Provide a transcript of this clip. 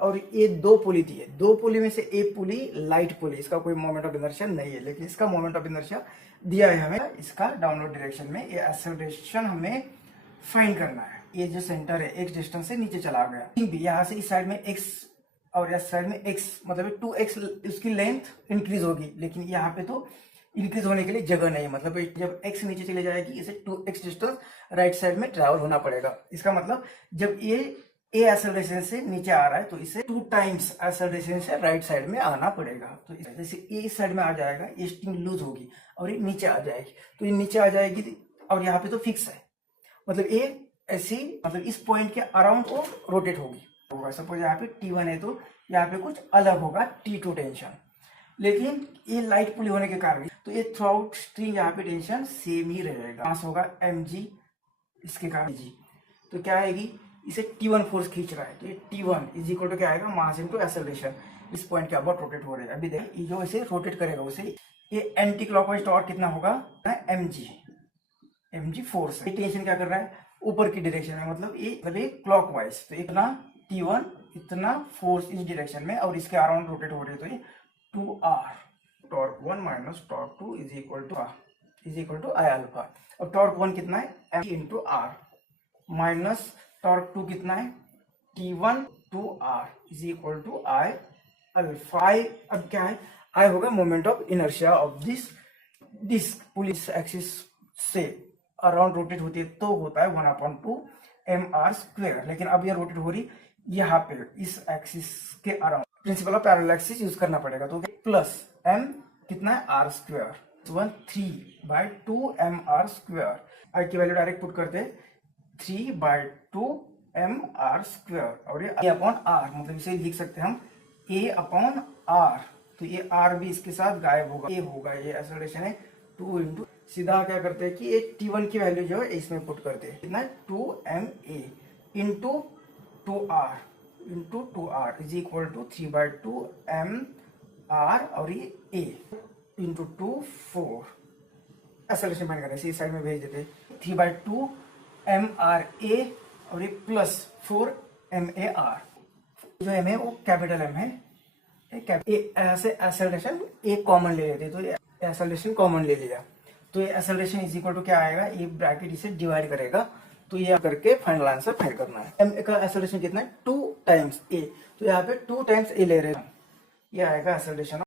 और ये दो पुली थी, दो पुली में से एक पुली लाइट पुली, इसका कोई मोमेंट ऑफ इनर्शिया नहीं है, लेकिन इसका मोमेंट ऑफ इनर्शिया दिया है हमें इसका डाउनवर्ड डायरेक्शन में। ये एक्सेलरेशन हमें फाइंड करना है। ये जो सेंटर है एक्स डिस्टेंस से नीचे चला गया, यहाँ से इस साइड में एक्स और इस साइड में एक्स, मतलब 2x इसकी लेंथ इंक्रीज होगी, लेकिन यहाँ पे तो इंक्रीज होने के लिए जगह नहीं है। मतलब जब x नीचे चले जाएगी इसे 2x डिस्टेंस राइट साइड में ट्रैवल होना पड़ेगा। इसका मतलब जब ये a एक्सेलरेशन से नीचे आ रहा है तो इसे 2 टाइम्स एक्सेलरेशन से राइट साइड में आना पड़ेगा। तो जैसे ये इस साइड में आ जाएगा, ये स्ट्रिंग लूज होगी और ये नीचे आ जाएगी, तो ये नीचे आ जाएगी और यहाँ पे तो फिक्स है, मतलब ये ऐसी, मतलब इस पॉइंट के अराउंड वो रोटेट होगी। सपोज यहाँ पे T1 है तो यहाँ पे कुछ अलग होगा T2 टेंशन, लेकिन ये लाइट पुली होने के कारण तो ये थ्रू आउट स्ट्रिंग यहाँ पे टेंशन सेम ही रहेगा। मास होगा mg, इसके कारण g, तो क्या आएगी, इसे T1 फोर्स खींच रहा है तो ये T1 इज इक्वल टू क्या आएगा, मास इनटू एक्सेलरेशन। इस पॉइंट के अबाउट रोटेट हो रहा है। अभी देखिए जो इसे रोटेट करेगा उसे ये एंटी क्लॉकवाइज टॉर्क कितना होगा, mg फोर्स है। टेंशन क्या कर रहा है, ऊपर की डायरेक्शन में, मतलब ये क्लॉकवाइज, तो इतना T1 इतना फोर्स इस डायरेक्शन में और इसके अराउंड रोटेट हो रही है, तो ये 2r, torque 1 minus torque 2 is equal to I alpha. और टॉर्क 1 कितना है, m into R, minus torque 2 कितना है, T1 2r is equal to I alpha. I अब क्या है, आई होगा moment of inertia of this pulley's axis से अराउंड रोटेट होती है तो होता है 1/2 mr², लेकिन अब ये रोटेट हो रही यहाँ पे इस एक्सिस के around, principle of parallel axis use करना पड़ेगा। तो प्लस m कितना है r², 3/2 mr²। आई की वैल्यू डायरेक्ट पुट करते 3/2 mr², और ये अपॉन r, मतलब इसे लिख सकते हैं हम a अपॉन r। तो ये r भी इसके साथ गायब होगा, ये होगा, ये एक्सेलरेशन है 2 इंटू, सीधा क्या करते हैं कि ये T1 की वैल्यू जो है इसमें पुट करते हैं, कितना 2ma into 2r is equal to 3/2 mr, और ये a इंटू 2 4, एक्सेलरेशन फाइंड करें, इसी साइड में भेज देते 3/2 mra और ये प्लस 4 mar। जो m है वो कैपिटल M है, ऐसे एक्सेलरेशन एक कॉमन ले लेते, तो ये एक्सेलरेशन कॉमन ले लिया, तो ये एक्सेलरेशन इज इक्वल टू क्या आएगा, ये ब्रैकेट इसे डिवाइड करेगा, तो ये करके फाइनल आंसर फाइंड करना है। m का एक्सेलरेशन कितना है 2 टाइम्स a, तो यहाँ पे 2 टाइम्स a ले रहे हैं, ये आएगा एक्सेलरेशन